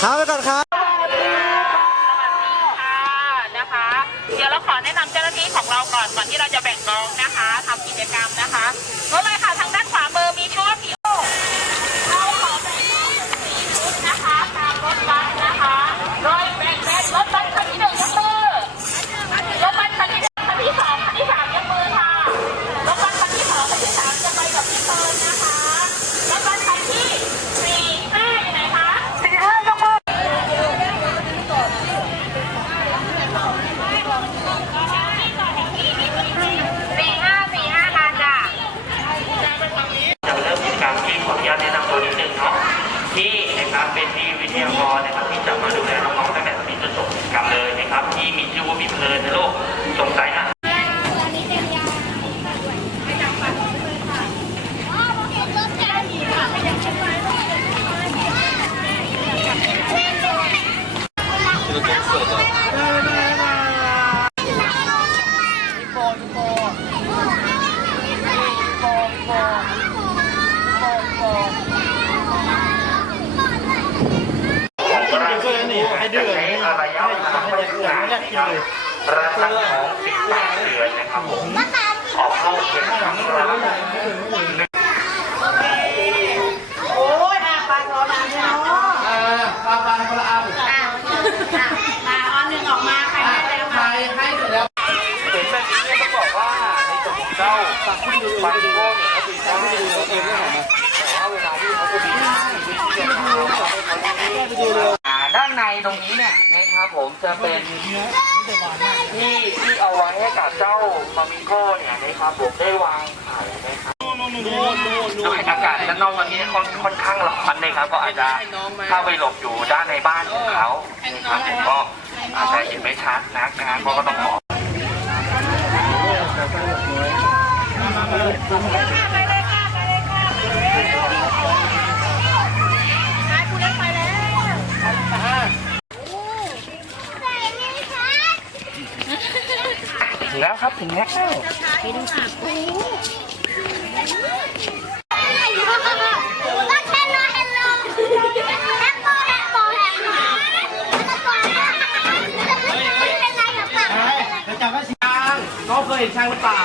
ขาไปก่อนครับค่ะนะคะ เดี๋ยวเราขอแนะนำเจ้าหน้าที่ของเราก่อนก่อนที่เราจะแบ่งกองนะคะทำกิจกรรมนะคะรถเลยค่ะทางด้านขวามือมีชื่อว่าผีโอ่งเราขอแบ่งกองเป็นสี่ชุดนะคะตามรถบัสนะคะโดยแบ่งเป็นรถบัสคันที่หนึ่งยกมือรถบัสคันที่หนึ่งคันที่สองคันที่สามยกมือค่ะรถบัสคันที่สองคันที่สามจะไปกับพี่เฟิร์นนะคะรถบัสคันที่สี่ห้าอยู่ไหนคะสี่ห้ายกมือ สี่ห้าสี่ห้ามาจ้ะ จะเริ่มกิจกรรมที่ขออนุญาตแนะนำตัวนิดนึงเนาะที่นะครับ พียงพอนะครับที่จะมาดูแลน้องๆตั้งแต่ตอนนี้จนจบกิจกรรมเลยนะครับที่มีชื่อว่ามีเพลินในโลกสงสัยอะของร้านที่จะใช้ระยะเวลาไม่นานนะครับราคาของสิบแปดเดือนนะครับผมออกเข้าเป็นครั้งละหนึ่งโอ้ยอาปลาร้อนนะเนาะอ่าปลาปลาคนละอันปลาเอาหนึ่งออกมาใครได้แล้วใครให้เสร็จแล้วเห็นแบบนี้เนี่ยต้องบอกว่าในส่วนของเจ้าปลาโก้เนี่ยเขาเป็นเจ้าที่ดูเองไม่หรอแต่ว่าเวลาที่เขาจะบินที่จะทำอ่าด้านในตรงนี้เนี่ยน จะเป็นที่ที่เอาไว้ให้กับเจ้าฟลามิงโก้เนี่ยนะครับผมได้วางไข่นะครับด้วยอากาศด้านนอกวันนี้ค่อนค่อนข้างร้อนนะครับ ก็อาจจะเข้าไปหลบอยู่ด้านในบ้านของเขานะครับผมก็อาจจะเห็นไม่ชัดนักนะครับเราก็ต้องขอ แล้วครับถึงแล้วไปดูค่ะช้างน้องเคยเห็นช้างหรือเปล่า